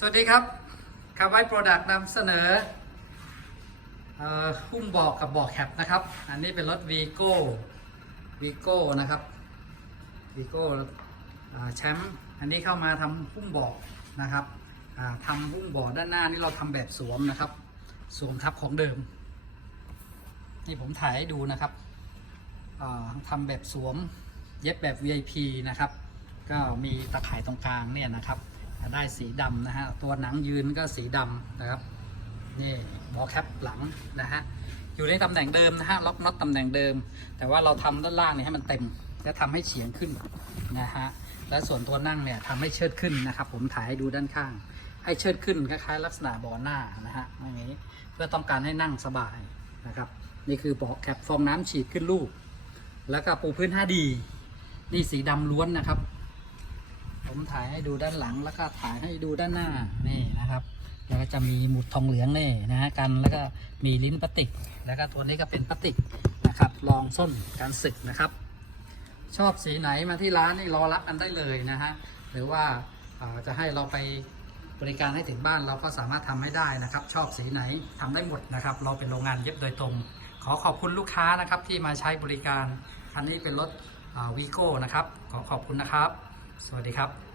สวัสดีครับคาร์ไวโปรดักต์นำเสนอหุ้มบอกกับบอกแคปนะครับ อันนี้เป็นรถวีโก้วีโก้นะครับวีโก้แชมป์อันนี้เข้ามาทำหุ้มบอกนะครับทำหุ้มบอกด้านหน้านี่เราทำแบบสวมนะครับ สวมทับของเดิม นี่ผมถ่ายให้ดูนะครับทำแบบสวมเย็บแบบ VIP นะครับ ก็มีตะข่ายตรงกลางเนี่ยนะครับ ได้สีดำนะฮะ ตัวหนังยืนก็สีดำนะครับ นี่บอแคปหลังนะฮะ อยู่ในตำแหน่งเดิมนะฮะ ล็อกน็อตตำแหน่งเดิม แต่ว่าเราทำด้านล่างเนี่ยให้มันเต็มจะทำให้เฉียงขึ้นนะฮะ และส่วนตัวนั่งเนี่ยทำให้เชิดขึ้นนะครับ ผมถ่ายให้ดูด้านข้าง ให้เชิดขึ้นคล้ายๆลักษณะเบาะหน้านะฮะอย่างนี้ เพื่อต้องการให้นั่งสบายนะครับ นี่คือเบาะแคปฟองน้ำฉีดขึ้นลูก แล้วก็ปูพื้น 5D นี่สีดำล้วนนะครับ ผมถ่ายให้ดูด้านหลังแล้วก็ถ่ายให้ดูด้านหน้านี่นะครับ แล้วก็จะมีหมุดทองเหลืองนี่นะฮะกันแล้วก็มีลิ้นพลาสติก แล้วก็ตัวนี้ก็เป็นพลาสติกนะครับรองส้นการสึกนะครับ ชอบสีไหนมาที่ร้านนี่รอรับกันได้เลยนะฮะหรือว่าาจะให้เราไปบริการให้ถึงบ้านเราก็สามารถทำให้ได้นะครับ ชอบสีไหนทำได้หมดนะครับ เราเป็นโรงงานเย็บโดยตรง ขอขอบคุณลูกค้านะครับที่มาใช้บริการ คันนี้เป็นรถวีโก้นะครับ ขอขอบคุณนะครับ สวัสดีครับ